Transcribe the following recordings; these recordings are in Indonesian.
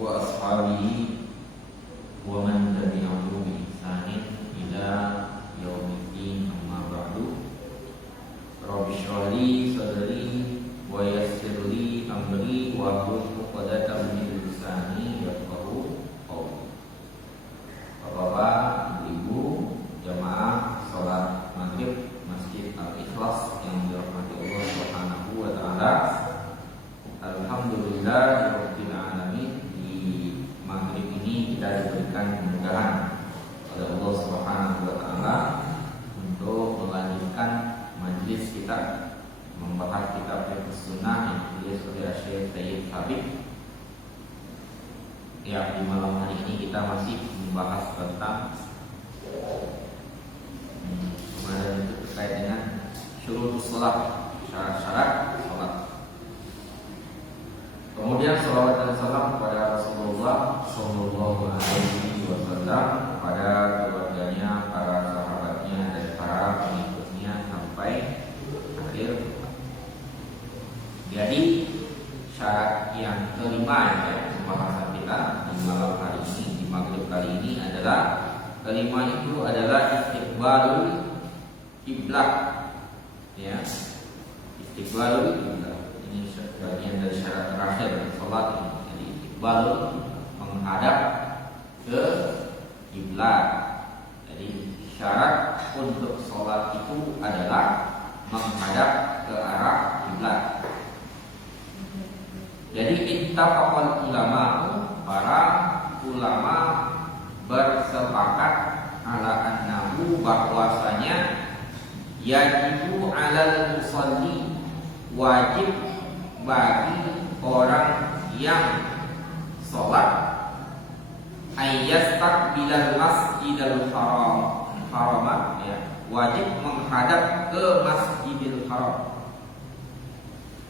وأصحابه ومن تبعهم بإحسان إلى يوم الدين. أما بعد رب اشرح لي صدري ويسر لي أمري واحلل عقدة من لساني يفقهوا قولي. Bapak, Ibu, jamaah salat maghrib Masjid Al-Ikhlas yang dirahmati Allah Subhanahu wa taala. Alhamdulillah rabbil alamin, di maghrib ini kita diberikan kemudahan oleh Allah Subhanahu wa taala untuk melanjutkan majelis kita membahas kitab Fiqh Sunnah yang ditulis oleh Syekh Sayyid Habib. Ya, di malam hari ini kita masih membahas tentang kemarin itu terkait dengan syurutus shalah, syarat-syarat salat. Kemudian salawat dan salam kepada Rasulullah Sallallahu Alaihi Wasallam, kepada keluarganya, para sahabatnya, dan para pengikutnya sampai akhir. Jadi syarat yang kelima ya, pembahasan kita di malam hari ini, di maghrib kali ini adalah kelima itu adalah istiqbalul kiblat, ya, istiqbalul kiblat. Ini bagian dari syarat terakhir salat ini. Jadi istiqbalul, menghadap ke kiblat. Jadi syarat untuk salat itu adalah menghadap ke arah kiblat. Jadi ittafaqal ulama, para ulama bersepakat ala annahu, bahwasanya yajibu alal musalli, wajib bagi orang yang sholat ayyastaqbilal masjidal haram, ya, wajib menghadap ke Masjidil Haram.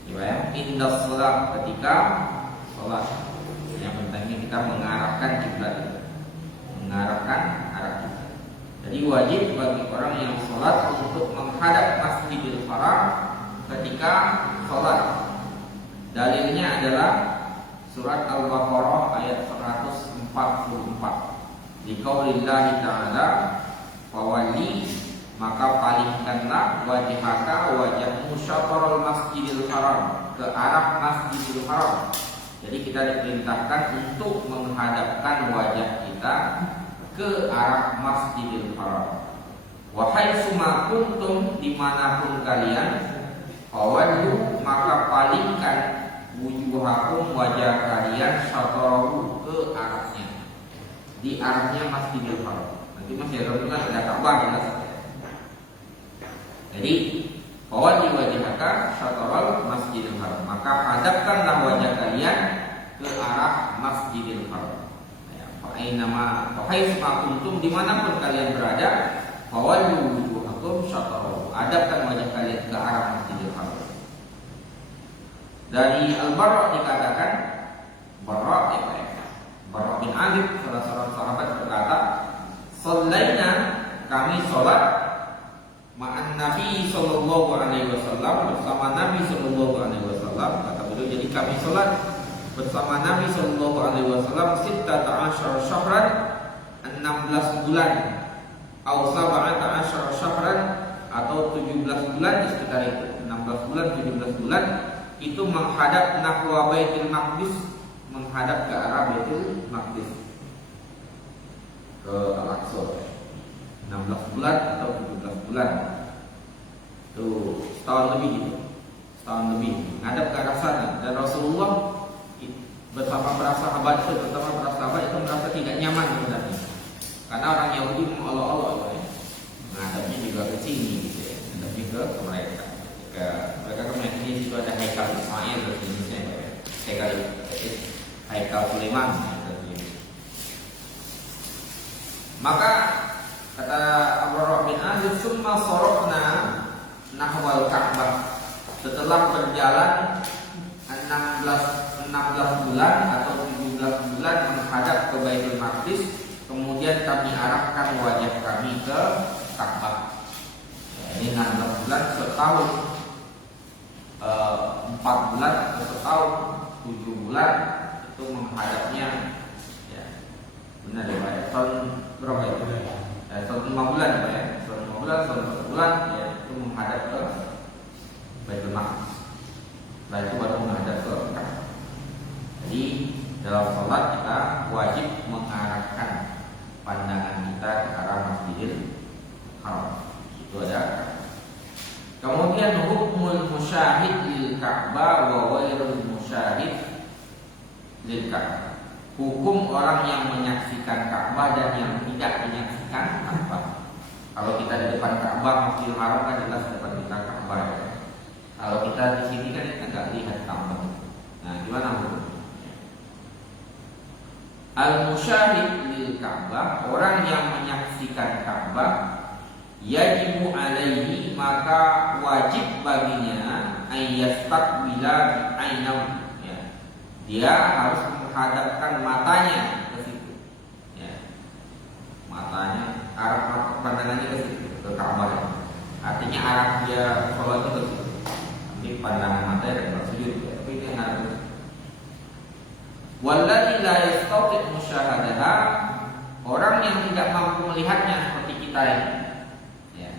Ya, indah sholat, ketika sholat. Yang pentingnya kita mengarahkan kiblat, mengarahkan arah kiblat. Jadi wajib bagi orang yang sholat untuk menghadap Masjidil Haram ketika sholat. Dalilnya adalah surat Al-Baqarah ayat 144. Liqaulillahi ta'ala, fawalli, maka palingkanlah wajhaka, wajahmu, syatrul Masjidil Haram, ke arah Masjidil Haram. Jadi kita diperintahkan untuk menghadapkan wajah kita ke arah Masjidil Haram. Wahai summa kuntum, dimanapun kalian, fawallu, maka palingkan wujuhakum, wajah kalian, syatrahu, ke arahnya, di arahnya Masjidil Haram. Nanti masih ada Ka'bah jelas. Jadi fawalli wajhaka syatrul Masjidil Haram, maka hadapkanlah wajah kalian ke arah Masjidil Haram. Ya, fa'ainama kuntum, dimanapun kalian berada, fawallu wujuhakum syatrahu, hadapkan wajah kalian ke arah Masjidil Haram. Dari Al-Bara' dikatakan, Bara' bin Azib, salah seorang sahabat, berkata, "Shallaina, kami sholat ma'an Nabi sallallahu alaihi wasallam, bersama Nabi sallallahu alaihi wasallam," kata beliau, jadi kami sholat bersama Nabi sallallahu alaihi wasallam 16 syahran, 16 bulan, atau 17 syahran, atau 17 bulan, di sekitar itu, 16 bulan, 17 bulan, itu menghadap nahwa Baitul Maqdis, menghadap ke arah Baitul Maqdis, ke Al-Aqsa. 16 bulan atau 17 bulan, itu setahun lebih gitu, setahun lebih menghadap ke arah sana. Dan Rasulullah bersama para sahabat, terutama para sahabat itu merasa tidak nyaman sebenarnya, karena orang Yahudi mengolok-olok, ya, menghadapnya juga ke sini, gitu ya, menghadapnya ke mereka. Mereka kan meyakini di situ ada Haikal Ismail, Haikal Sulaiman. Maka kata Abu bin Azib, summa sorofna nahwal Ka'bah, setelah berjalan 16 bulan atau 17 bulan menghadap ke Baitul Maqdis, kemudian kami arahkan wajah kami ke Ka'bah. Ya, ini 16 bulan, setahun, 4 bulan atau setahun, 7 bulan, itu menghadapnya, ya benar ya Pak ya, tahun berapa itu? Tahun 5 bulan Pak ya, tahun 5 bulan, tahun 1 bulan, ya itu menghadap ke Baitul Maqdis. Setelah itu baru menghadap ke Mekah. Jadi dalam sholat kita wajib mengarahkan pandangan kita ke arah Masjidil Haram. Itu ada. Kemudian hukmul musyahid lil Ka'bah wa ghairul musyahid lil Ka'bah. Hukum orang yang menyaksikan Ka'bah dan yang tidak menyaksikan Ka'bah. Kalau kita di depan Ka'bah, Masjidil Haram kan jelas depan kita Ka'bah ya. Kalau kita di sini kan kita nggak lihat Ka'bah. Nah, gimana hukumnya? Al-musyahid lil Ka'bah, orang yang menyaksikan Ka'bah, yajibu alaihi, maka wajib baginya ayyastaqbila bi'ainahu, ya. Dia harus menghadapkan matanya ke situ. Ya. Matanya, arah pandangannya ke situ, ke Ka'bah. Artinya arah dia sholat itu ke situ. Nanti pandangan matanya dan bersujud, ya. Tapi dia harus. Walladzi la yastati' musyahadaha, orang yang tidak mampu melihatnya seperti kita ini, ya.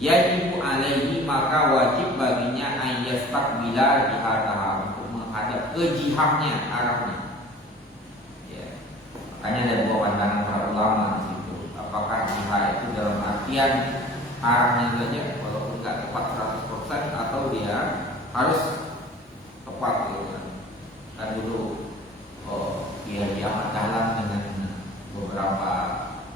Yajibu alaihi, maka wajib baginya ayyastaqbila jihataha, untuk menghadap ke jihahnya, arahnya. Ya. Makanya ada dua pandangan para ulama di situ. Apakah jihah itu dalam artian arahnya saja, walaupun nggak tepat 100%, atau dia harus tepat gitu kan. Kan dulu dia diamat dalam dengan beberapa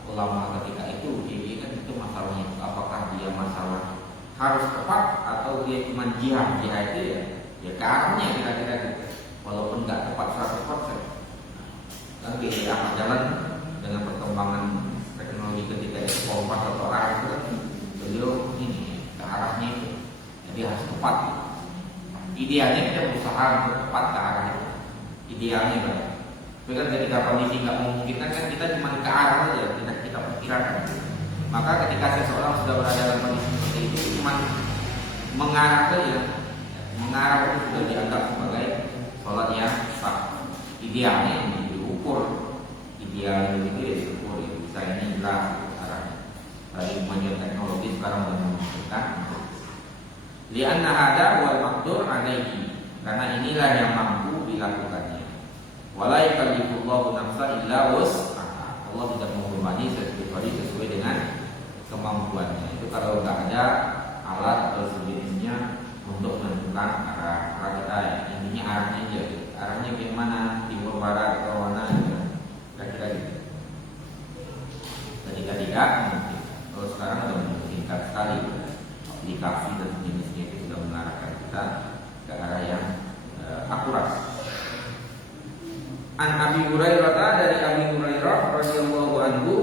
ulama ketika itu, jadi kan itu masalahnya, apakah dia masalah harus tepat atau dia cuma jihad itu ya ke arahnya kira-kira gitu, walaupun nggak tepat 100%. Kan dia diamat jalan dengan perkembangan teknologi ketika itu, kompas atau arah itu kan beliau ini ke arahnya itu, jadi harus tepat gitu. Idealnya kita berusaha untuk tepat ke arah itu, idealnya kan. Tapi kan ketika kondisi nggak memungkinkan kan kita cuma ke arah saja, tidak kita perkirakan. Maka ketika seseorang sudah berada dalam kondisi seperti itu, cuma mengarah saja, mengarah itu sudah dianggap sebagai sholat yang sah. Idealnya ini diukur, idealnya itu ya diukur, ya bisa ini jelas arahnya. Bagi kemajuan teknologi sekarang sudah memungkinkan. Lianna hada wal maqdur alaihi, karena inilah yang mampu dilakukannya. Wala yukallifullahu nafsan illa wus'aha. Allah tidak membebani kecuali sesuai dengan kemampuannya. Itu kalau nggak ada alat atau sejenisnya untuk menentukan arah kita ya. Intinya arahnya aja. Arahnya bagaimana, timur barat atau mana gitu. Kira-kira gitu. Ketika tidak mungkin. Kalau sekarang sudah memungkinkan sekali, aplikasi dan sejenisnya itu sudah mengarahkan kita ke arah yang akurat. An Abi Hurairah, dari Abi Hurairah radhiyallahu anhu,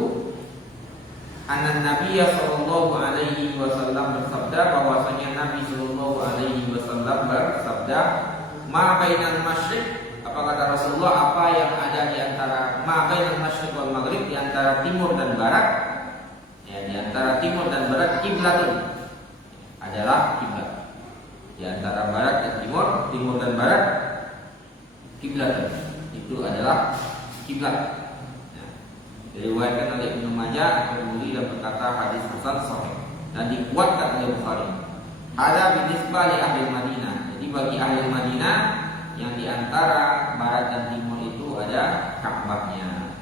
anna Nabiyya sallallahu alaihi wasallam bersabda, bahwasanya Nabi sallallahu alaihi wasallam bersabda, ma bainal masyriq, apa kata Rasulullah, apa yang ada di antara ma bainal masyriq wal maghrib, di antara timur dan barat, ya, di antara timur dan barat, kiblatun, adalah kiblat. Di antara barat dan timur, timur dan barat, kiblatun, itu adalah kiblat. Ya. Diriwayatkan oleh Ibnu Majah atau Bukhari dan berkata hadis hasan sahih dan dikuatkan oleh Bukhari. Ada binisbah li ahli Madinah. Jadi bagi ahli Madinah yang di antara barat dan timur itu ada Ka'bahnya.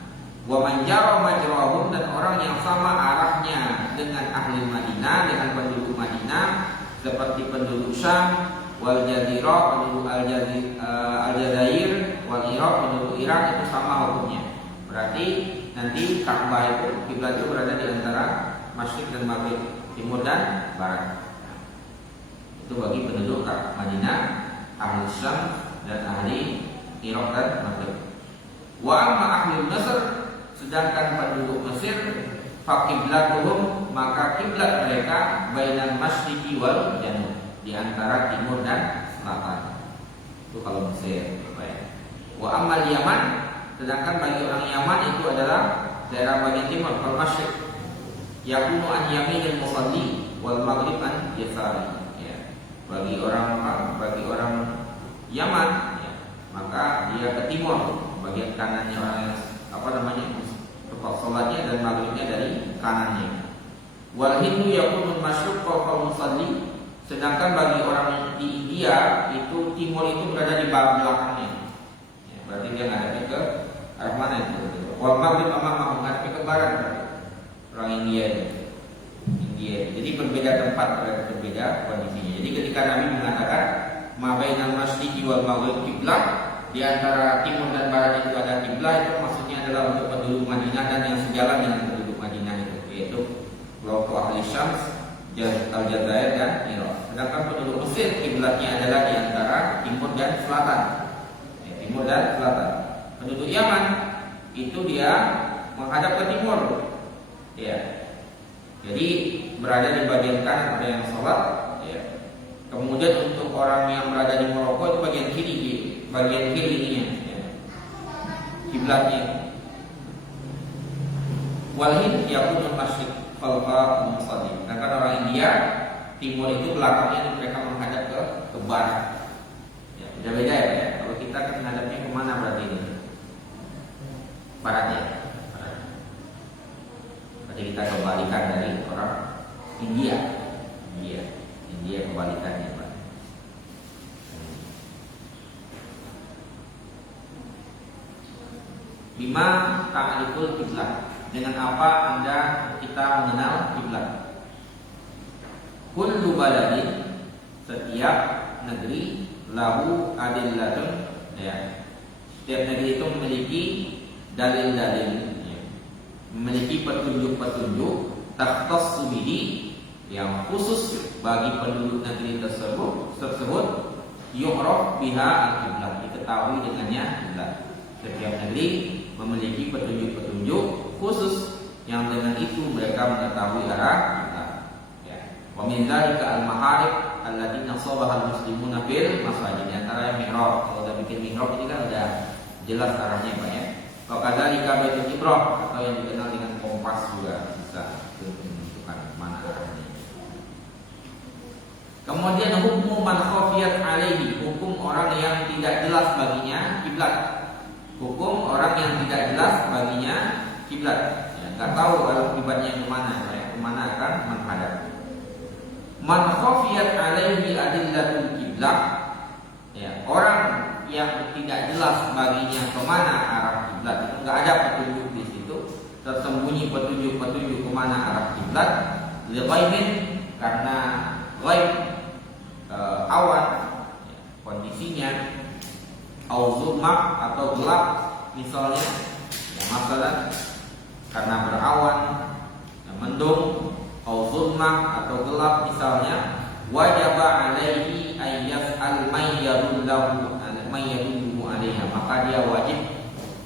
Wa man jara majrahum, dan orang yang sama arahnya dengan ahli Madinah, dengan penduduk Madinah, seperti penduduk Syam, wal jazirah, penduduk Aljazair, wal Irak, penduduk Irak, itu sama hukumnya. Berarti nanti Ka'bah itu kiblat itu berada di antara Masyriq dan Maghrib, timur dan barat. Itu bagi penduduk Madinah, ahli Syam dan ahli Irak dan Maghrib. Wa amma ahli Mesir, sedangkan penduduk Mesir, fa qiblatuhum, maka kiblat mereka bainal masyriqi wal janub, di antara timur dan selatan. Itu kalau Mesir. Wa amal Yaman, sedangkan bagi orang Yaman itu adalah daerah bagian timur, al masyriq, yakunu an yaminil musalli wal maghrib an yasari. Ya. Bagi orang Yaman, ya, maka dia ke timur, bagian kanannya orang yang tempat sholatnya dan maghribnya dari kanannya. Wal hindu yakunu masyruq fawqa musalli, sedangkan bagi orang di India itu timur itu berada di belakangnya. Ya, berarti dia ngadepnya ke arah mana itu? Wal maghrib amamahu, ngadepnya ke barat berarti. Orang India itu. Jadi berbeda tempat, berbeda kondisinya. Jadi ketika Nabi mengatakan ma bainal masjidi wal maghrib qiblah, di antara timur dan barat itu ada kiblah, itu maksudnya adalah untuk penduduk Madinah dan yang sejalan dengan penduduk Madinah itu, yaitu kelompok ahli Syams, Aljazair dan Irak. Sedangkan penduduk Mesir kiblatnya adalah di antara timur dan selatan. Timur dan selatan. Penduduk Yaman itu dia menghadap ke timur. Ya. Jadi berada di bagian kanan ada yang sholat. Ya. Kemudian untuk orang yang berada di Maroko itu bagian kiri, bagian kirinya. Ya. Kiblatnya. Walhin yakunu masyriq khalfa musalli. Karena orang India timur itu belakangnya mereka menghadap ke barat. Ya, beda-beda ya. Kalau kita kan menghadapnya kemana berarti ini? Barat ya. Barat. Berarti kita kebalikan dari orang India. India kebalikannya, Pak. Bima ta'riful kiblat. Dengan apa Anda kita mengenal kiblat? Kullu baladin, setiap negeri, lahu adillatun, ya. Setiap negeri itu memiliki dalil-dalil, ya. Memiliki petunjuk-petunjuk takhtassu bihi, yang khusus bagi penduduk negeri tersebut yu'raf biha al-qiblah, diketahui dengannya kiblat. Setiap negeri memiliki petunjuk-petunjuk khusus yang dengan itu mereka mengetahui arah kiblat. Ya. Wa min dzalika al-maharib allati nasabaha al-muslimuna fil masajid. Antara yang mihrab, kalau udah bikin mihrab ini kan udah jelas arahnya, Pak ya. Wa kadzalika baitul ibrah, atau yang dikenal dengan kompas juga bisa menentukan mana arahnya. Kemudian hukum man khafiyat alaihi, hukum orang yang tidak jelas baginya kiblat. Hukum orang yang tidak jelas baginya kiblat, ya, nggak tahu kalau kiblatnya kemana, ya, kemana akan menghadap. Man khafiyat alaihi adillatul kiblat, ya, orang yang tidak jelas baginya kemana arah kiblat, itu nggak ada petunjuk di situ, tersembunyi petunjuk-petunjuk kemana arah kiblat, lighaibin, karena ghaib, awan, ya, kondisinya, auzulmak atau gelap misalnya, ya, masalah karena berawan, ya, mendung, auzulmak atau gelap misalnya, wajaba alaihi ayyas al-mayyadullahu alaiha, maka dia wajib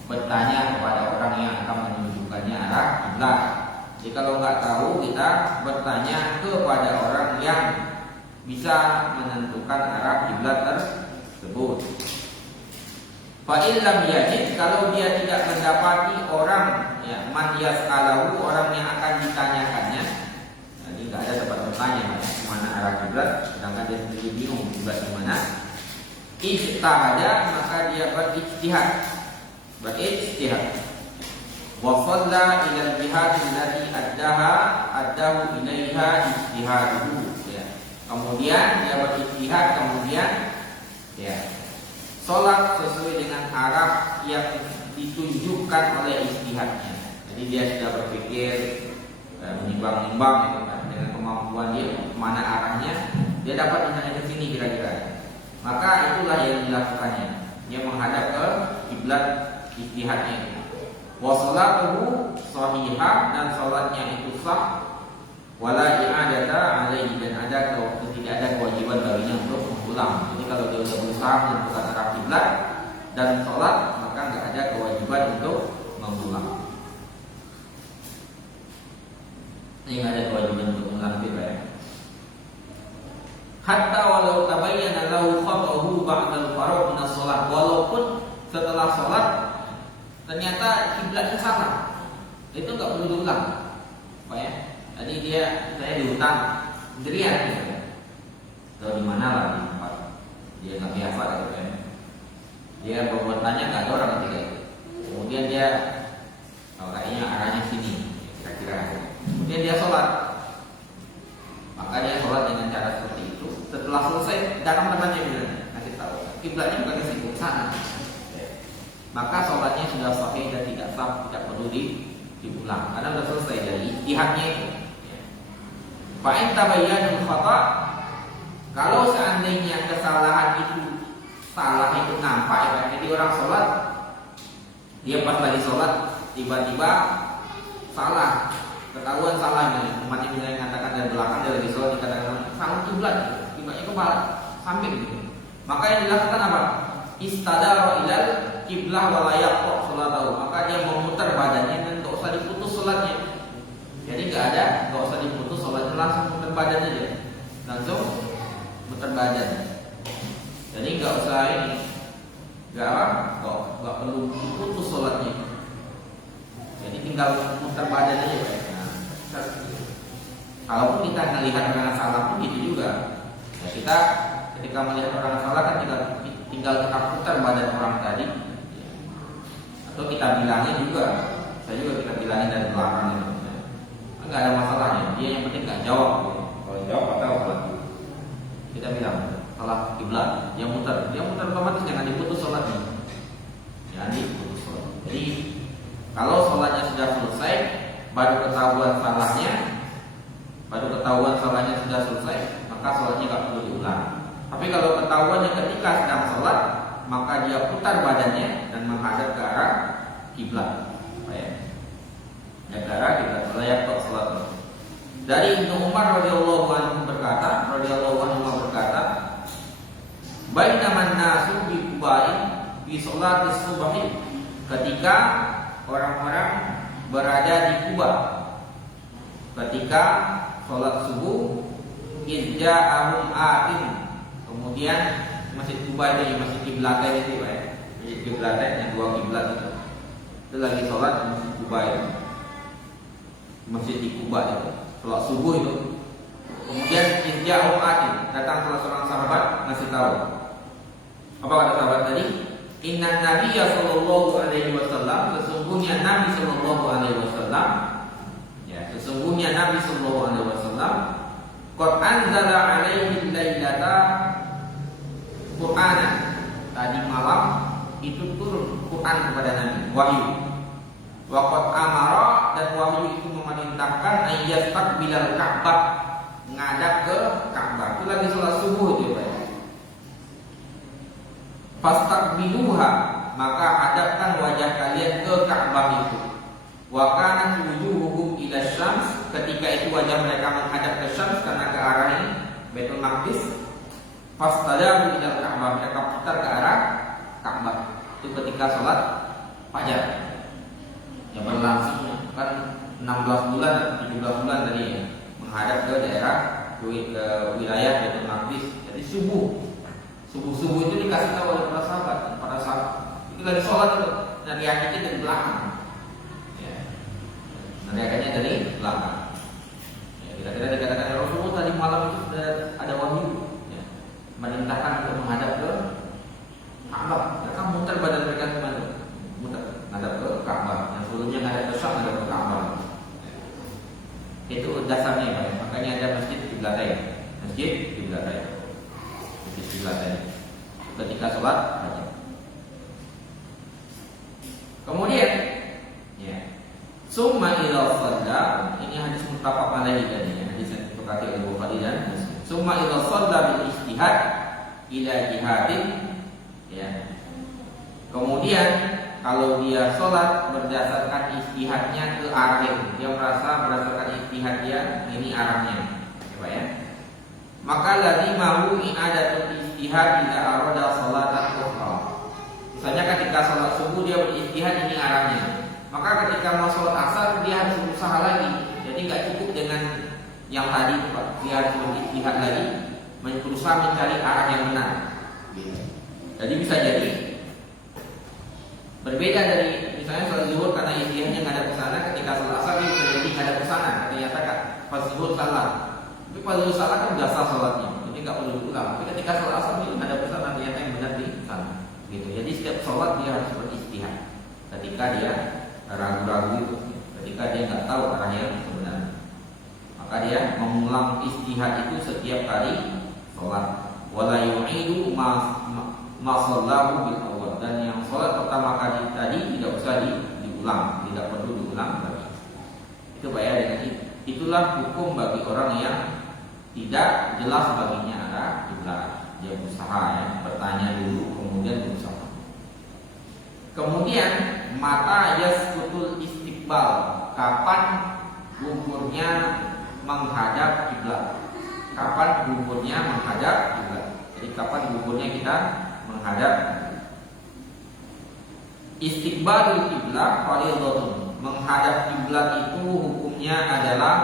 bertanya kepada orang yang akan menunjukkannya arah kiblat. Jadi kalau nggak tahu, kita bertanya kepada orang yang bisa menentukan arah kiblat tersebut. Fa illam yajid, kalau dia tidak mendapati orang, ya, man yas'alahu, orang yang akan ditanyakannya. Jadi nggak ada tempat bertanya kemana arah kiblat, sedangkan dia sendiri bingung kiblat di mana. Ijtihada, maka dia berijtihad. Wa shalla ila al-jihad allati addahu ilaiha ijtihaduhu. Ya. Kemudian dia berijtihad, kemudian, ya, sholat sesuai dengan arah yang ditunjukkan oleh ijtihadnya. Jadi dia sudah berpikir, menimbang-nimbang, gitu kan, dengan kemampuan dia kemana arahnya, dia dapat misalnya ke sini kira-kira. Maka itulah yang dilakukannya. Dia menghadap ke kiblat ijtihadnya. Wa sholatuhu shahihah, dan sholatnya itu sah. Wala i'adata alaihi, dan tidak ada kewajiban baginya untuk mengulang. Jadi kalau dia sudah berusaha menentukan arah kiblat dan sholat, maka nggak ada kewajiban untuk mengulang. Ini nggak ada kewajiban untuk mengulang itu, ya. Hatta walau tabayyana lahu khata'uhu ba'dal faragh min as-shalah, walaupun setelah sholat ternyata kiblatnya salah, itu nggak perlu diulang, Pak ya. Tadi saya di hutan sendirian, gitu ya. Tahu di mana lah, di tempat dia nggak biasa, gitu ya. Dia berbuat tanya, nggak ada orang ketiga itu. kemudian dia kayaknya arahnya sini, kira-kira. Kemudian dia sholat, maka dia sholat dengan cara seperti itu. Setelah selesai, datang temannya bilang, kasih tahu, kiblatnya bukan ke situ, sana. Maka sholatnya sudah sahih dan tidak sah, tidak perlu diulang, karena sudah selesai dari ijtihadnya itu. Fa'in tabayyanul khata', kalau seandainya kesalahan itu salah itu nampak ya, jadi orang sholat, dia pas lagi sholat tiba-tiba salah, ketahuan salahnya. Umat yang mengatakan dari belakang dia lagi sholat dikatakan salah kiblat, kiblatnya kepala samping gitu. Maka yang dilakukan apa? Istadara ilal kiblah walayak kok sholatahu, maka dia memutar badannya dan tidak usah diputus sholatnya. Jadi nggak usah diputus sholatnya, langsung muter badan aja, langsung muter badan. Jadi nggak usah ini, nggak perlu diputus sholatnya. Jadi tinggal muter badan aja, Pak. Nah, kalaupun kita melihat orang salah pun gitu juga. Ya, kita ketika melihat orang salah kan tinggal kita putar badan orang tadi, ya. Atau kita bilangnya juga, kita bilangin dari belakang itu. Nggak ada masalahnya, dia yang penting nggak jawab. Kalau jawab atau sholat, kita bilang salah kiblat, dia muter otomatis, jangan diputus sholatnya, jangan diputus sholat. Jadi kalau sholatnya sudah selesai, baru ketahuan salahnya sudah selesai, maka sholatnya nggak perlu diulang. Tapi kalau ketahuannya ketika sedang sholat, maka dia putar badannya dan menghadap ke arah kiblat. Negara kita layak kok salat. Dari Ibnu Umar radhiyallahu anhu berkata, bainaman nasu bi Qubain fi sholatis subhi, ketika orang-orang berada di Kuba ketika sholat subuh, izja'ahum atin, kemudian masjid Kuba itu masjid kiblatain itu ya, masjid kiblatain yang dua kiblat itu lagi sholat di masjid Kuba itu. Masjid di Kuba itu, sholat subuh itu. Kemudian izja'u atin, datang salah seorang sahabat ngasih tahu. Apa kata sahabat tadi? Inna Nabiyya sallallahu alaihi wasallam, sesungguhnya Nabi sallallahu alaihi wasallam, ya, sesungguhnya Nabi sallallahu alaihi wasallam qad anzala alaihi lailata Qur'ana. Tadi malam itu turun Quran kepada Nabi, wahyu. Waqad amara, dan wahyu itu memerintahkan ayat takbilal Ka'bah, ngadap ke Ka'bah. Itu lagi sholat subuh itu ya. Fastaqbiluha, maka hadapkan wajah kalian ke Ka'bah itu. Wa kanat wujuhuhum ila syams, ketika itu wajah mereka menghadap ke Syams karena ke arah ini Baitul Maqdis. Fastadaru ila Ka'bah, mereka putar ke arah Ka'bah. Itu ketika sholat fajar. Yang berlangsung kan 16 bulan, 17 bulan tadi ya, menghadap ke daerah ke wilayah Baitul Maqdis. Jadi subuh itu dikasih tahu oleh para sahabat itu lagi sholat itu, nariakannya dari belakang, ya, nariakannya dari belakang. Ya, kira-kira dikatakan Rasulullah tadi malam itu sudah ada wahyu, ya, merintahkan untuk menghadap ke Ka'bah. Mereka muter badan mereka kemana? Muter, menghadap ke Ka'bah. Yang sebelumnya menghadap ke Syam, menghadap ke Ka'bah. Itu dasarnya, Pak. Makanya ada masjid kiblatain. Masjid kiblatain. Masjid kiblatain. Ketika sholat aja. Kemudian, ya, summa ila shalla, ini hadis muttafaq alaihi tadi, hadis yang disepakati oleh Bukhari dan Muslim. Summa ila shalla bil ijtihad ila jihadin, ya. Kemudian kalau dia sholat berdasarkan ijtihadnya ke arah itu, dia merasa berdasarkan ijtihad dia ini arahnya, ya. Maka lazimahu in adatul ijtihad ila arada sholatan ukhra. Misalnya ketika sholat subuh dia berijtihad ini arahnya, maka ketika mau sholat asar dia harus berusaha lagi. Jadi nggak cukup dengan yang tadi itu, Pak. Dia harus berijtihad lagi, berusaha mencari arah yang benar. Jadi bisa jadi berbeda dari misalnya sholat zuhur karena ijtihadnya nggak ada ke sana, ketika sholat asar dia bisa jadi nggak ada ke sana. Ternyata kan pas zuhur salah, tapi pas zuhur salah kan udah sah sholatnya, jadi nggak perlu diulang. Tapi ketika sholat asar dia nggak ada ke sana, ternyata yang benar di sana. Gitu. Jadi setiap sholat dia harus berijtihad dan ketika dia ragu-ragu itu, ketika dia nggak tahu arah yang sebenarnya, maka dia mengulang istihad itu setiap kali sholat. Wala yu'idu ma shallahu bil awal, dan yang sholat pertama kali tadi tidak usah diulang, tidak perlu diulang lagi. Itu bayar dengan itu. Itulah hukum bagi orang yang tidak jelas baginya arah kiblat. Dia berusaha ya, bertanya dulu kemudian berusaha. Kemudian mata yasqutul istiqbal, kapan gugurnya menghadap kiblat. Kapan gugurnya menghadap kiblat. Jadi kapan gugurnya kita menghadap istiqbalul kiblat fardhun. Menghadap kiblat itu hukumnya adalah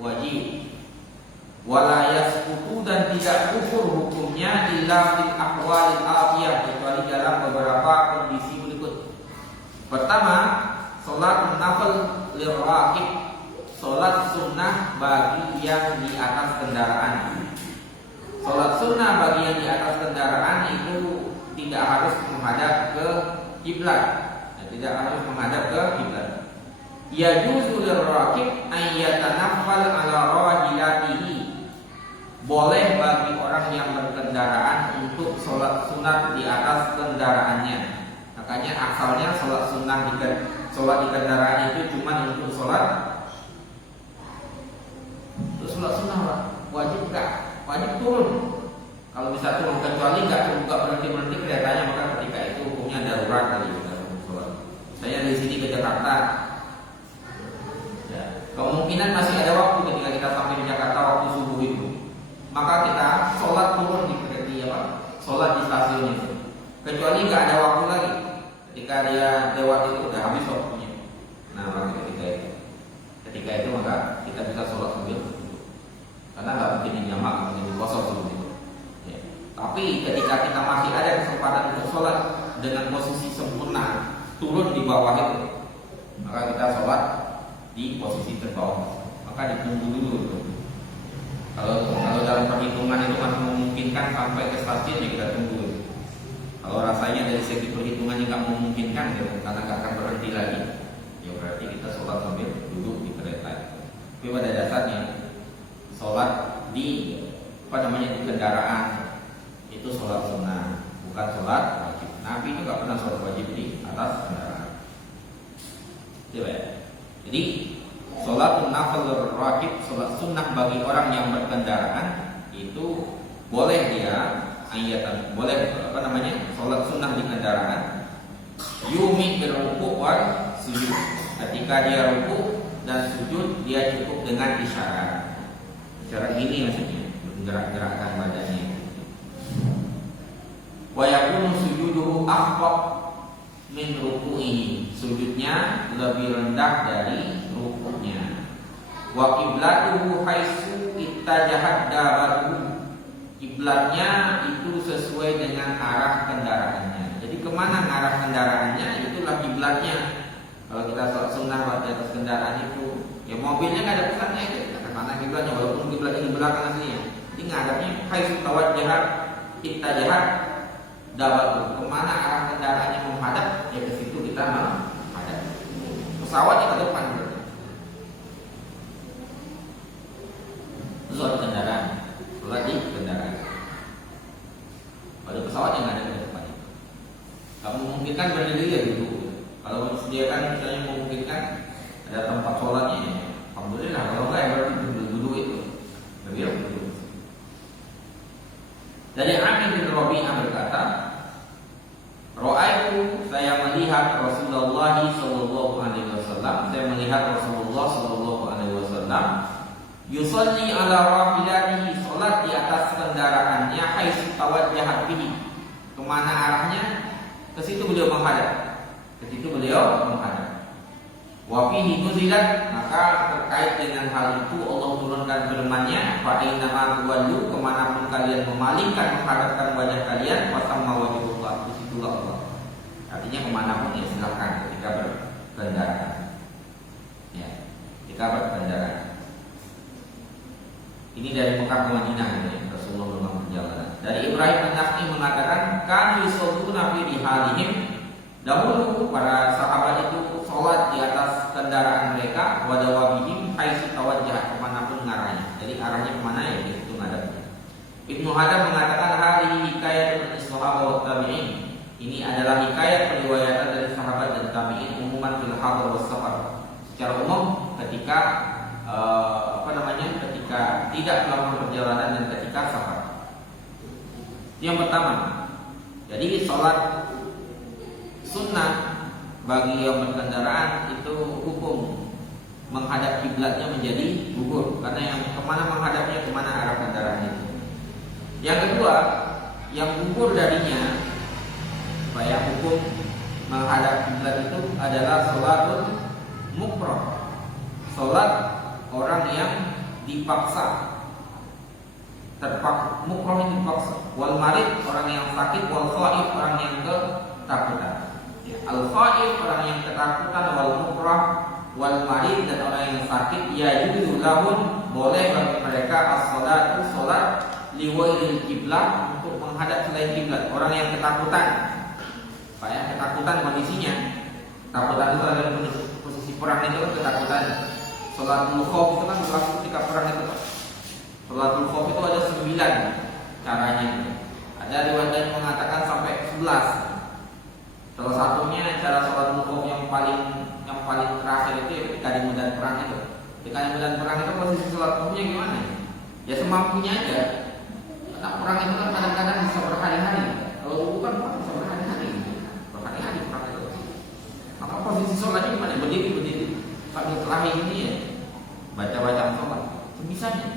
wajib. Wala yasqutu, dan tidak gugur hukumnya illa fil aqwalil atiyah, kecuali dalam beberapa kondisi berikut. Pertama, salat nafil lirraqib, salat sunnah bagi yang di atas kendaraan. Salat sunnah bagi yang di atas kendaraan itu tidak harus menghadap ke kiblat, tidak harus menghadap ke kiblat. Yajuzu lirraqib ay yatanaffal ala rahilatihi, boleh bagi orang yang berkendaraan untuk sholat sunat di atas kendaraannya. Makanya asalnya sholat sunnah sholat di kendaraan itu cuma untuk sholat sunnah, Pak. Wajib nggak? Wajib turun. Kalau bisa turun, kecuali nggak berhenti keretanya, maka ketika itu hukumnya darurat dari sholat. Saya dari sini ke Jakarta, ya, kemungkinan masih ada waktu ketika kita sampai di Jakarta waktu subuh itu. Maka kita sholat turun di sholat di stasiun itu. Kecuali nggak ada waktu lagi, ketika dia lewat itu udah habis waktunya. Nah, maka ketika itu maka kita bisa sholat sambil duduk, karena nggak mungkin dijamak, nggak mungkin dikosong seperti itu. Ya. Tapi ketika kita masih ada kesempatan untuk sholat dengan posisi sempurna, turun di bawah itu, maka kita sholat di posisi terbawah. Maka ditunggu dulu itu. Kalau dalam perhitungan itu masih memungkinkan sampai ke stasiun, ya kita tunggu. Kalau rasanya dari segi perhitungannya nggak memungkinkan, ya, karena nggak akan berhenti lagi, ya berarti kita sholat sambil duduk di kereta. Tapi pada dasarnya sholat di di kendaraan itu sholat sunnah, bukan sholat wajib. Nabi itu nggak pernah sholat wajib di atas kendaraan. Ya. Jadi sholat nafil raqib, sholat sunnah bagi orang yang berkendaraan itu boleh dia boleh sholat sunnah di kendaraan. Yumi berruku wal sujud, ketika dia ruku dan sujud dia cukup dengan isyarat. Isyarat ini maksudnya menggerak-gerakkan badannya. Wa yakunu sujuduhu akhfaf min ruku'ihi, sujudnya lebih rendah dari ruku'nya. Wa qiblatuhu haitsu ittajahat dabatuhu, kiblatnya itu sesuai dengan arah kendaraannya. Jadi kemana arah kendaraannya, itulah kiblatnya. Kalau kita sholat sunnah di atas kendaraan itu, ya mobilnya nggak ada pusatnya itu, karena kiblatnya walaupun kiblatnya di belakang aslinya. Jadi ngadapnya haitsu tawajjahat ittajahat dabatuhu, kemana arah kendaraannya menghadap, ya ke situ kita menghadap. Pesawatnya ke depan berarti. Sholat kendaraan, sholat di kendaraan. Pada pesawat yang ada di depan. Kamu memungkinkan berdiri ya dulu. Kalau disediakan misalnya memungkinkan ada tempat sholatnya, ya, alhamdulillah. Kalau enggak ya berarti duduk itu. Lebih duduk. Dari Amir bin Rabi'ah berkata, Ra'aitu, saya melihat Rasulullah sallallahu alaihi wasallam, saya melihat Rasulullah sallallahu alaihi wasallam yusalli ala rahilatihi, salat di atas kendaraannya, haitsu tawajjahat bihi, kemana arahnya, ke situ beliau menghadap. Ke situ beliau menghadap. Wa fihi nuzilat, maka terkait dengan hal itu Allah turunkan firman-Nya, fa inna ma tuwallu, kemanapun kalian memalingkan menghadapkan wajah kalian, fasamma wajhullah, di situlah Allah. Artinya kemanapun ya silakan ketika berkendaraan. Ya, ketika berkendaraan. Ini dari Mekah ke Madinah ya, Rasulullah dalam perjalanan. Dari Ibrahim An-Nakhai mengatakan, kan yusalluna fi rihalihim, Dahulu para sahabat itu sholat di atas kendaraan mereka, wadawabihim haitsu tawajjah, kemanapun ngarahnya. Jadi arahnya kemana ya itu ngadapnya. Ibnu Hadam mengatakan hari hikayat dari sahabat wa tabi'in. Ini adalah hikayat periwayatan dari sahabat dan tabi'in umuman fil hadar was safar. Secara umum ketika ketika tidak melakukan perjalanan dan ketika safar. Yang pertama, jadi sholat sunnah bagi yang berkendaraan itu hukum menghadap kiblatnya menjadi gugur, karena yang kemana menghadapnya kemana arah kendaraan itu. Yang kedua, yang gugur darinya supaya hukum menghadap kiblat itu adalah sholatul mukrah, sholat orang yang dipaksa, mukrah yang dipaksa, wal marid orang yang sakit, wal khaif orang yang ketakutan. Al khaif orang yang ketakutan, wal mukrah wal marid dan orang yang sakit, yajuzu lahum boleh bagi mereka as-shalatu salat liwailil kiblat untuk menghadap selain kiblat. Orang yang ketakutan, supaya ketakutan kondisinya, ketakutan itu adalah posisi perang itu kan ketakutan. Sholatul khauf itu kan berlaku ketika perang itu. Sholatul khauf itu ada 9 caranya. Ada riwayat yang mengatakan sampai 11. Salah satunya cara sholatul khauf yang paling terakhir itu ya ketika di medan perang itu. Ketika di medan perang itu posisi sholat khaufnya gimana? Ya semampunya aja. Karena perang itu kan kadang-kadang bisa berhari-hari. Kalau bukan perang bisa berhari-hari. Berhari-hari perang itu. Maka posisi sholatnya gimana? Berdiri sambil terakhir ini ya baca-baca sholat sebisanya.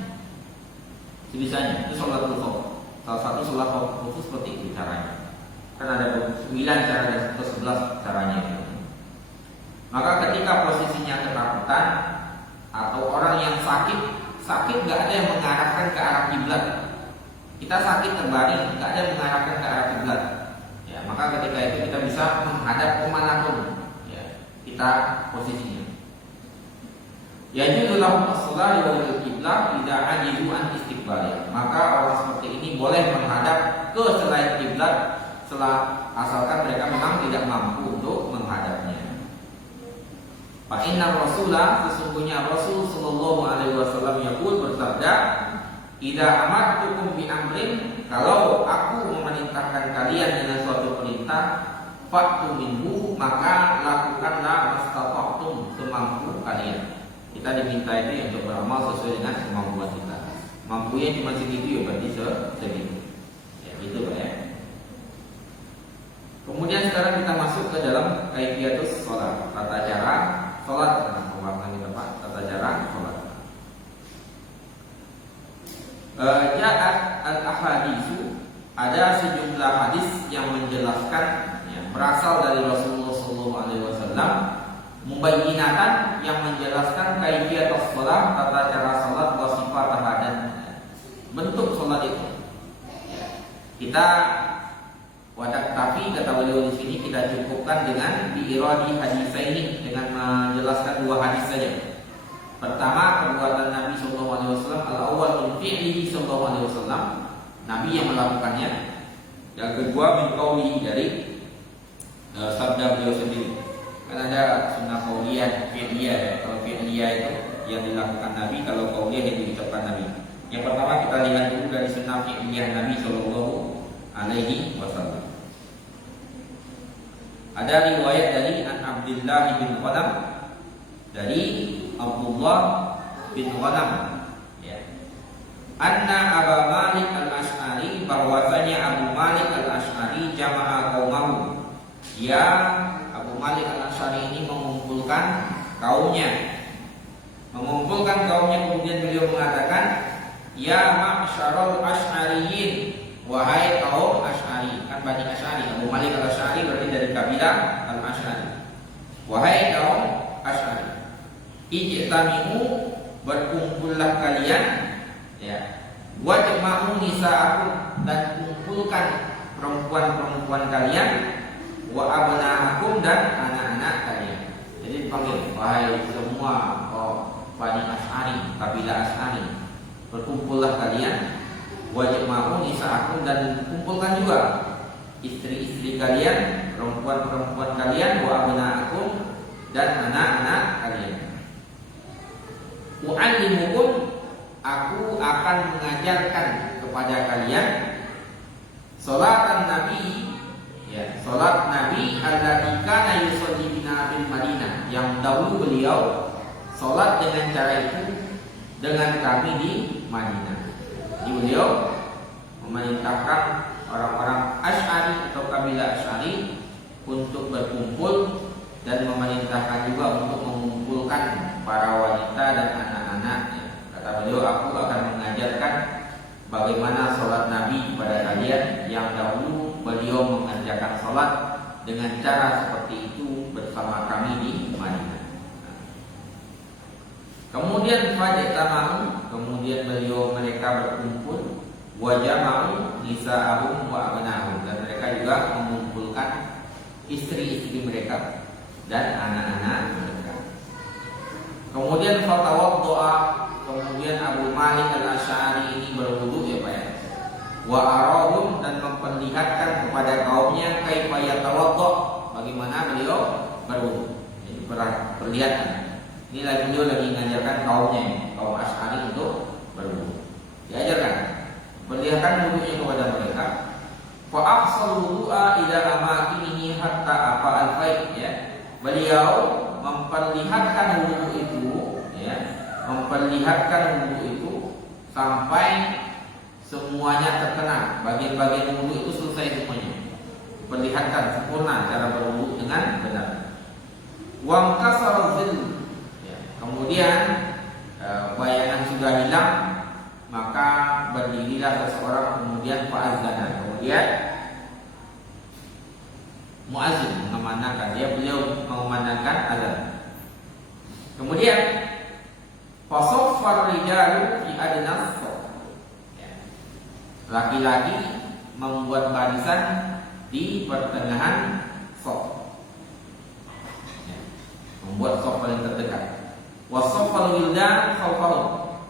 Itu sholatul khauf. Salah satu sholat khauf itu seperti itu caranya. Kan ada 9 cara dan 11 caranya. Maka ketika posisinya ketakutan atau orang yang sakit nggak ada yang mengarahkan ke arah kiblat. Kita sakit terbaring, nggak ada yang mengarahkan ke arah kiblat. Ya, maka ketika itu kita bisa menghadap kemanapun ya kita posisinya. Yajuzu lahum as-shalatu wal qiblah idza ajizu an istiqbalih. Maka orang seperti ini boleh menghadap ke selain kiblat asalkan mereka memang tidak mampu untuk menghadapnya. Fa inna Rasulullah, sesungguhnya Rasul sallallahu alaihi wasallam yaqul, bersabda, "Idza amartukum bi amrin," kalau aku memerintahkan kalian dengan suatu perintah, fa'tu minhu, maka lakukanlah mastata'tum, semampu kalian. Kita diminta itu untuk beramal sesuai dengan kemampuan kita. Mampunya cuma segitu ya berarti segitu. Ya gitu Pak ya. Kemudian sekarang kita masuk ke dalam kaifiyatus sholat, tata cara sholat. Pewarnaan kita Pak, tata cara sholat. Ja'at al-ahaditsu, ada sejumlah hadis yang menjelaskan ya, berasal dari Rasulullah SAW, mubayyinatan yang menjelaskan kaifiyatus sholat, tata cara sholat, wa sifataha dan bentuk sholat itu. Ya. Kita wadak tapi kata beliau di sini kita cukupkan dengan biiradi hadis ini, dengan menjelaskan 2 hadis saja. Pertama, perbuatan Nabi SAW, al-awwal min fi'lihi SAW, Nabi yang melakukannya. Yang kedua, min qawlihi, dari sabda beliau sendiri. Kan ada sunnah qauliyah, fi'liyah. Kalau fi'liyah itu yang dilakukan Nabi, kalau qauliyah yang diucapkan Nabi. Yang pertama kita lihat dulu dari sunnah fi'liyah Nabi SAW. Ada riwayat dari An Abdullah bin Ghanam, dari Abdullah bin Ghanam ya. Anna Abu Malik al-Ash'ari, bahwasanya Abu Malik al-Ash'ari jama'a qaumahu. Ya, Abu Malik al-Ash'ari ini mengumpulkan kaumnya. Kemudian beliau mengatakan, ya ma'syarul asy'ariyin, wahai kaum Asy'ari. Kan Bani Asy'ari, Abu Malik al-Asy'ari berarti dari kabilah al-Asy'ari. Wahai kaum Asy'ari, ijtami'u, berkumpullah kalian ya, wajma'u nisa'akum, dan kumpulkan perempuan-perempuan kalian, wa abna'akum, dan anak-anak kalian. Jadi dipanggil, wahai semua Bani Asy'ari, kabilah Asy'ari, berkumpullah kalian, wajma'u nisa'akum, dan kumpulkan juga istri-istri kalian, perempuan-perempuan kalian, wa abna'akum, dan anak-anak kalian. U'allimukum, aku akan mengajarkan kepada kalian salatan Nabi, ya, salat Nabi allati kana yusalli bina fil Madinah, yang dahulu beliau salat dengan cara itu dengan kami di Madinah. Jadi beliau memerintahkan orang-orang Asy'ari atau kabilah Asy'ari untuk berkumpul, dan memerintahkan juga untuk mengumpulkan para wanita dan anak-anak. Kata beliau, aku akan mengajarkan bagaimana sholat Nabi kepada kalian, yang dahulu beliau mengajarkan sholat dengan cara seperti itu bersama kami di Madinah. Kemudian kemudian mereka berkumpul, wajama'u nisa'ahum wa abna'ahum, dan mereka juga mengumpulkan istri-istri mereka dan anak-anak mereka. Kemudian fatawaddu'a, kemudian Abu Malik al-Asy'ari ini berwudu, ya Pak ya. Wa arahum, dan memperlihatkan kepada kaumnya kaifa yatawaddu, bagaimana beliau berwudu. Jadi perlihatkan. Ini beliau lagi mengajarkan kaumnya, kaum Asy'ari untuk berwudu. Diajarkan, perlihatkan wudunya kepada mereka. Fa afsal wudu'a ila amakinihi hatta apa al-faid, ya. Beliau memperlihatkan wudu itu, ya, memperlihatkan wudu itu sampai semuanya terkena, bagian-bagian wudu itu selesai semuanya. Perlihatkan sempurna cara berwudu dengan benar. Wa kasar zil, ya. Kemudian bayangan sudah hilang, maka berdirilah seseorang, kemudian fa'azana, kemudian muazzin mengumandangkan, beliau mengumandangkan azan. Kemudian fasaffar rijalu fi adnas shaf, laki-laki membuat barisan di pertengahan shaf, membuat shaf paling terdekat. Wasaffal wildan khalfahum,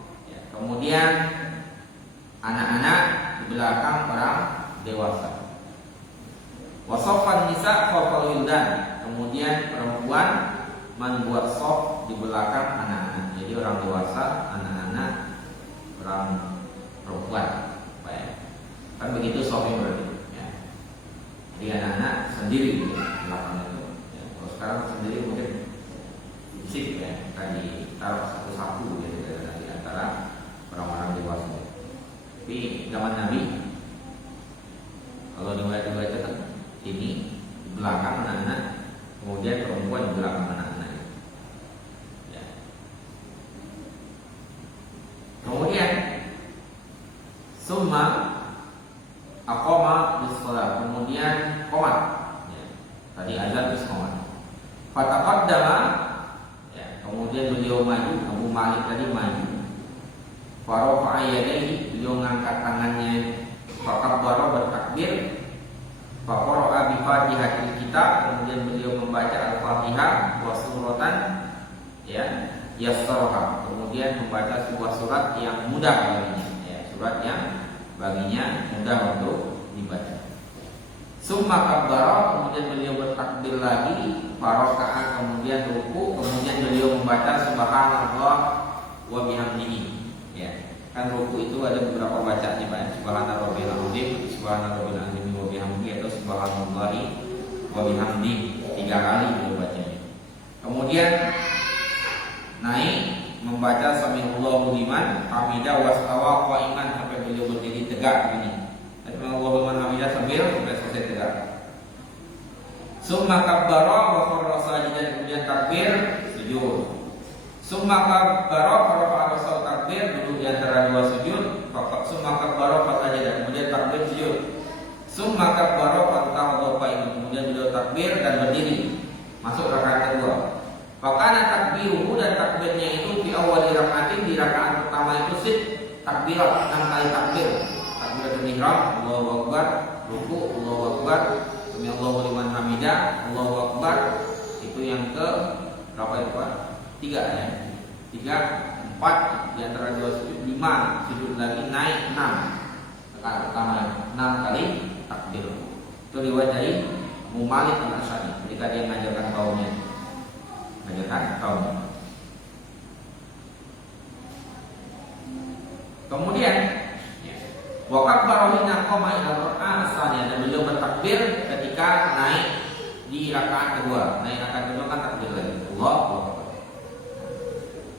kemudian anak-anak di belakang orang dewasa. Wasaffan nisa khalfal wildan, kemudian perempuan membuat shaf di belakang anak-anak. Jadi orang dewasa, anak-anak, orang perempuan, baik. Kan begitu shafnya berarti, ya. Jadi anak-anak sendiri di belakang itu, ya. Kalau sekarang sendiri mungkin fisik, ya, tadi taruh satu-satu, gitu, di antara orang-orang dewasa. Tapi zaman Nabi, kalau dibaca kan ini belakang anak-anak, kemudian perempuan di belakang anak-anak, ya. Kemudian summa aqama bis shalah, kemudian qomat, ya. Tadi azan terus qomat. Fataqaddama, ya, kemudian beliau maju, Abu Malik tadi maju. Farafa'a yadayhi, beliau mengangkat tangannya, fakabbara, bertakbir. Faqara'a bi Fatihatil Kitab, kemudian beliau membaca Al-Fatihah wa suratan, ya, yassarha, kemudian membaca sebuah surat yang mudah baginya, ya, surat yang baginya mudah untuk dibaca. Summa kabbara, kemudian beliau bertakbir lagi, faraka'a, kemudian ruku, kemudian beliau membaca subhanallah wa bihamdihi, ya. Kan ruku itu ada beberapa bacaannya, Pak. Subhanallahil azim, subhanallahil azim wa bihamdihi, atau subhanallahi wa bihamdihi, 3 kali beliau bacanya. Kemudian naik membaca sami'allahu liman hamidah wastawa qa'iman, sampai beliau berdiri tegak begini. Sami'allahu liman hamidah sambil selesai tegak. Summa kabbara wa kharra sajidan, kemudian takbir sujud. Summa kabbara fa rafa'a takbir, duduk di antara dua sujud. Summa kabbara fa sajada, kemudian takbir sujud. Summa kabbara fa taqawwa qa'iman, kemudian beliau takbir dan berdiri masuk rakaat kedua. Fakana takbiruhu, dan takbirnya itu di awal rakaatin, di rakaat pertama itu sit takbirat, 6 kali takbir. Takbiratul ihram, Allahu akbar, ruku, Allahu akbar, sami Allahu liman hamidah, Allahu akbar. Itu yang ke berapa itu, Pak? 3, ya. 3, 4 di antara 2 sujud, 5 sujud lagi, naik 6. Rakaat pertama 6 kali takbir. Itu riwayat dari Abu Malik al-Asy'ari ketika dia mengajarkan kaumnya. Kemudian waqabbara hina qama ila raka'ah tsaniyah, dan beliau bertakbir ketika naik di rakaat kedua. Naik rakaat kedua kan takbir lagi. Allahu Akbar.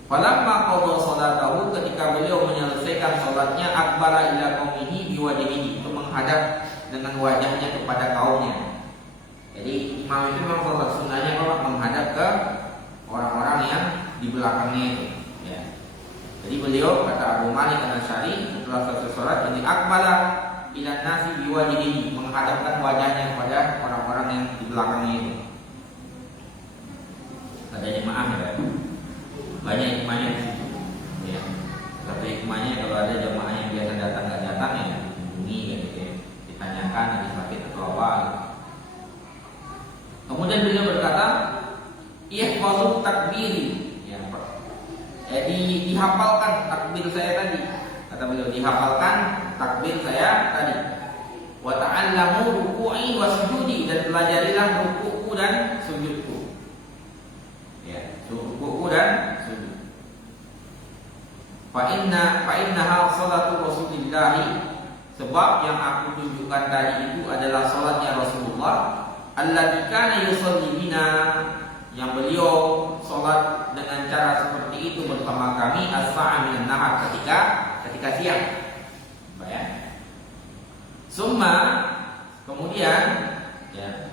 Falamma qada salatahu, ketika beliau menyelesaikan salatnya, akbara ila qaumihi biwajhihi, itu menghadap dengan wajahnya kepada kaumnya. Jadi imam itu memang salat sunnahnya menghadap ke orang-orang yang di belakangnya itu. Ya. Jadi beliau, kata Abu Malik al-Asy'ari, setelah selesai salat, ini akbara ila nasi biwajhihi, menghadapkan wajahnya kepada orang-orang yang di belakangnya itu. Ada jemaah ya. Banyak hikmahnya di situ. Ya. Satu hikmahnya, kalau ada jemaah yang biasa datang nggak datang ya dihubungi gitu ya. Ditanyakan lagi sakit atau apa. Kemudian beliau berkata, ihfazut takbiri. Ya. Dihafalkan takbir saya tadi. Kata beliau, dihafalkan takbir saya tadi. Wa ta'allamu ruku'i wa sujudi, dan pelajarilah ruku'ku dan sujudku. Ya, ruku'ku dan sujud. Fa innaha salatu Rasulillah, sebab yang aku tunjukkan tadi itu adalah salatnya Rasulullah, allati kana yusalli bina, yang beliau salat dengan cara seperti itu bersama kami, as-sa'a minan nahar, ketika siang. Bayang. Summa, kemudian ya,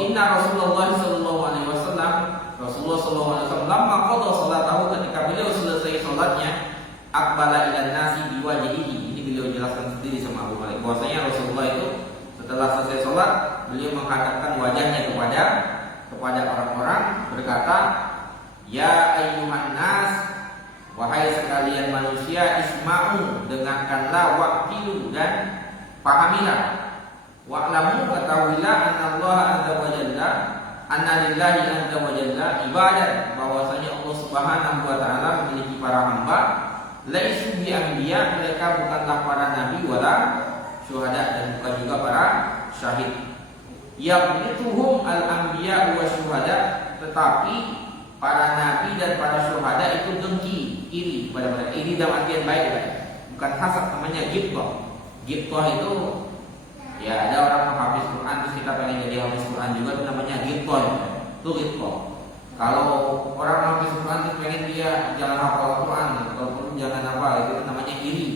inna Rasulullah sallallahu alaihi wasallam, Rasulullah sallallahu alaihi wasallam lamma qada salatahu, ketika beliau selesai salatnya, aqbala ila nasi biwajhihi. Ini beliau jelaskan sendiri sama Abu Malik bahwasanya Rasulullah itu setelah selesai salat, beliau menghadapkan wajahnya kepada orang-orang, berkata, ya ayyuhan nas, wahai sekalian manusia, isma'u, dengarkanlah, wa'qilu, dan pahamilah. Wa'lamu, ketahuilah, anallaha azza wa jalla, anna lillahi azza wa jalla ibadah, bahwasanya Allah Subhanahu wa taala memiliki para hamba, laisu bi anbiya, mereka bukanlah para nabi, wala syuhada, dan bukan juga para syahid. Yaqnituhum al-anbiya wa syuhada, tetapi para nabi dan para syuhada itu dengki, iri pada mereka. Iri dalam artian baik, bukan hasad, namanya ghibthah. Ghibthah itu ya, ada orang menghafiz Quran terus kita pengen jadi hafiz Quran juga, itu namanya ghibthah. Itu ghibthah. Kalau orang menghafiz Quran terus pengen dia jangan hafal Quran ataupun jangan apa, itu namanya iri.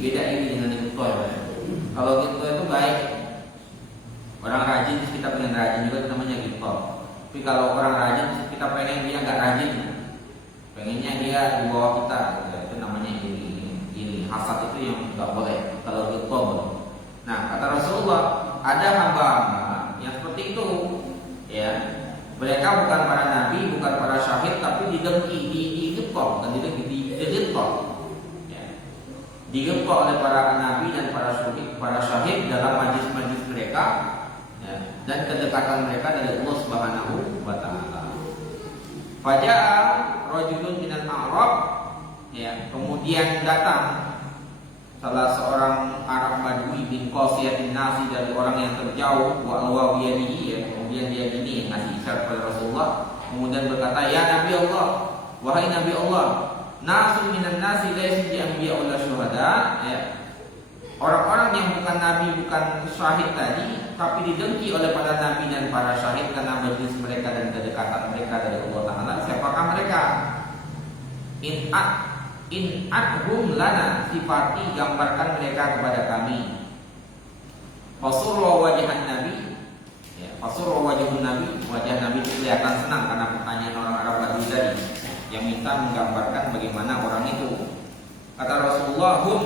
Beda iri dengan ghibthah. Kalau ghibthah itu baik. Orang rajin terus kita pengen rajin juga, itu namanya ghibthah. Tapi kalau orang rajin kita pengen dia nggak rajin, pengennya dia di bawah kita, gitu. Itu namanya ini hasad, itu yang nggak boleh. Kalau ghibthah boleh. Nah, kata Rasulullah, ada hamba-hamba yang seperti itu, ya. Mereka bukan para nabi, bukan para syahid, tapi didengki, ghibthah, dan ghibthah, ya. Dighibthah oleh para nabi dan para syahid dalam majlis-majlis mereka. Dan kedekatan mereka dari Allah Subhanahu wa taala. Faja'a rajulun minal A'rab, ya, kemudian datang salah seorang Arab Badui min qasiyatin nasi, dari orang yang terjauh, wa alwawiyadihi, ya, kemudian dia gini ngasih isyarat pada Rasulullah, kemudian berkata, ya Nabi Allah, wahai Nabi Allah, nasu minan nasi laisu bi anbiya wala syuhada, ya. Orang-orang yang bukan nabi, bukan syahid tadi, tapi didengki oleh para nabi dan para syahid karena majlis mereka dan kedekatan mereka dari Allah Ta'ala. Siapakah mereka? In adhum lana, sifati, gambarkan mereka kepada kami. Fasurra wajhan nabi, ya, fasurra wajhun nabi, wajah nabi itu kelihatan senang karena pertanyaan orang Arab Badui tadi yang minta menggambarkan bagaimana orang itu. Kata Rasulullah, hum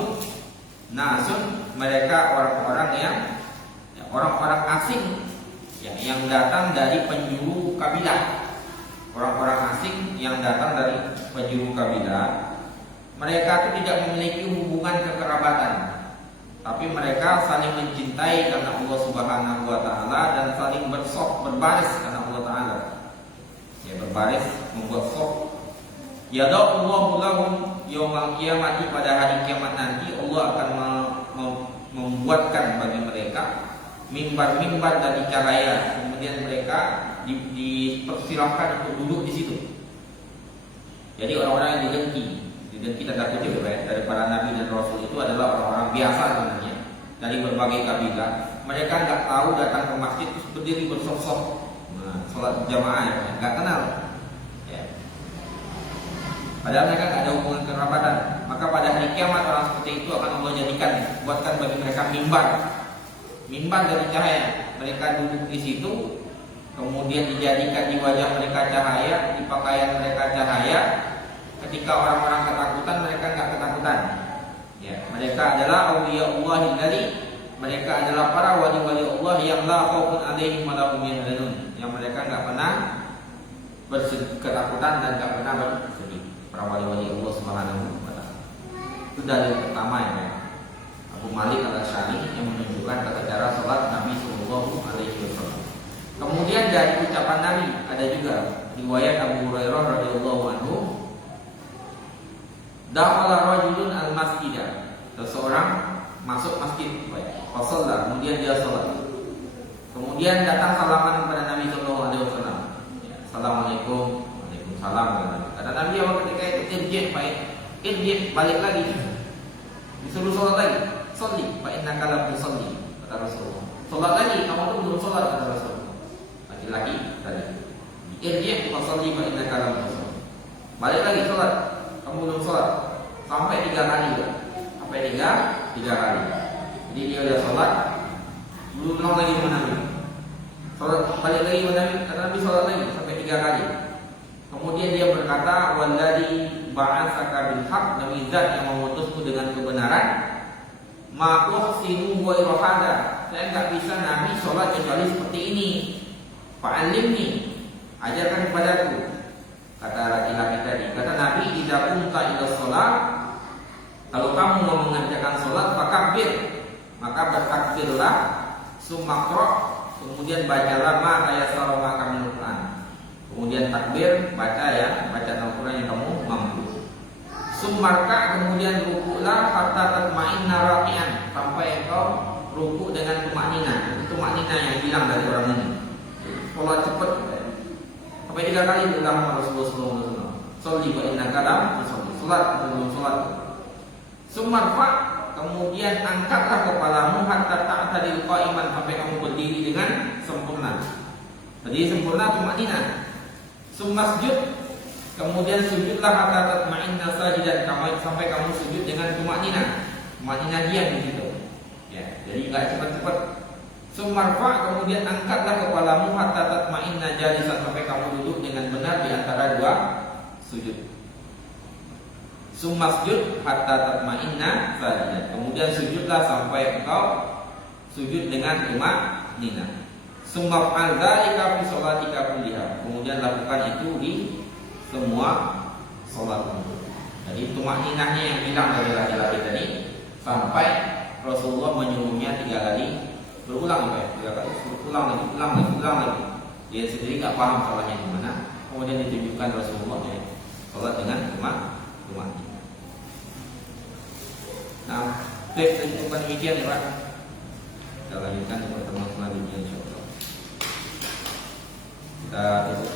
nasun, mereka orang-orang yang, ya, orang-orang asing, ya, yang datang dari penjuru kabilah. Orang-orang asing yang datang dari penjuru kabilah. Mereka itu tidak memiliki hubungan kekerabatan, tapi mereka saling mencintai karena Allah Subhanahu wa taala, dan saling berbaris karena Allah Ta'ala. Ya, berbaris, membuat sof. Yada'ullahu lahum yaumal qiyamati, pada hari kiamat nanti Allah akan membuatkan bagi mereka mimbar-mimbar dari cahaya. Kemudian mereka dipersilahkan untuk duduk di situ. Jadi orang-orang yang didengki tanda kutip dari para nabi dan rasul itu adalah orang-orang biasa sebenarnya dari berbagai kabilah. Mereka nggak tahu datang ke masjid terus berdiri bersosok, sholat jamaah ya, nggak kenal. Ya. Padahal mereka nggak ada hubungan kerabatan. Maka pada hari kiamat orang seperti itu akan Allah jadikan, buatkan bagi mereka mimbar dari cahaya. Mereka duduk di situ, kemudian dijadikan di wajah mereka cahaya, di pakaian mereka cahaya. Ketika orang-orang ketakutan, mereka nggak ketakutan. Ya, mereka adalah awliyaullahi dari mereka adalah para wali-wali Allah yang la khaufun alaihim wa la hum yahzanun. Yang mereka nggak pernah ketakutan dan nggak pernah bersedih. Para wali-wali Allah Subhanahu wa taala. Itu dalil pertama ya. Abu Malik Al-Asy'ari yang menunjukkan tata cara salat Nabi sallallahu alaihi wasallam. Kemudian dari ucapan Nabi ada juga riwayat Abu Hurairah radhiyallahu anhu, dakhala rajulun al-masjidah. Seseorang masuk masjid, fasallah, kemudian dia salat. Kemudian datang salaman kepada Nabi sallallahu alaihi wasallam. Ya, assalamualaikum, waalaikumsalam. Kata Nabi awal ketika itu irji, balik lagi. Disuruh salat lagi. Sholli, fa innaka lam tusalli, kata Rasulullah. Salat lagi, kamu tuh belum salat, kata Rasulullah. Lagi tadi. Irji, fa sholli, fa innaka lam tusalli. Balik lagi salat, kamu belum salat. Sampai 3 kali ya. Sampai 3 kali. Jadi dia udah salat, belum ulang lagi sama Nabi. Salat balik lagi sama Nabi, kata Nabi salat lagi sampai 3 kali. Kemudian dia berkata, walladzi ba'atsaka bil haqq, demi zat yang mengutusku dengan kebenaran, ma uhsinu wa irhada. Saya enggak bisa Nabi salat kecuali seperti ini. Fa'allimni, ajarkan kepadaku. Kata laki-laki tadi, kata Nabi, idza kunta ila shalah, kalau kamu mau mengerjakan salat, fakabbir, maka bertakbirlah, sumakro, kemudian bacalah ma tayassara maka minal Quran. Kemudian takbir, baca Al-Quran yang kamu mampu. Sumarka, kemudian rukuklah hatta tatma'inna raqi'an, sampai engkau rukuk dengan tumaknina. Itu tumaknina yang hilang dari orang ini. Salat cepat. Sampai 3 kali diulang Rasulullah sallallahu alaihi wasallam. Sholli wa innaka lam tusalli. Salat sebelum salat. Sumarfa, kemudian angkatlah kepalamu hatta ta'tadil qa'iman, sampai kamu berdiri dengan sempurna. Jadi sempurna tumaknina. Sumasjud, kemudian sujudlah hatta tatma'inna sajidan, sampai kamu sujud dengan tumaknina. Tumaknina diam di situ. Ya, jadi enggak cepat-cepat. Sumarfa, kemudian angkatlah kepalamu hatta tatma'inna jalisan, sampai kamu duduk dengan benar di antara 2 sujud. Sumasjud hatta tatma'inna sajidan. Kemudian sujudlah sampai engkau sujud dengan tumaknina. Sumaf'al dzalika fi sholatika kulliha. Kemudian lakukan itu di semua salatmu. Jadi tumakninahnya yang hilang dari laki-laki tadi sampai Rasulullah menyuruhnya 3 kali berulang ya, 3 kali ulang lagi. Dia sendiri nggak paham salahnya di mana. Kemudian ditunjukkan Rasulullah ya, salat dengan tumakninah. Nah, tips untuk demikian ya Pak. Kita lanjutkan di pertemuan selanjutnya insyaallah. Kita tutup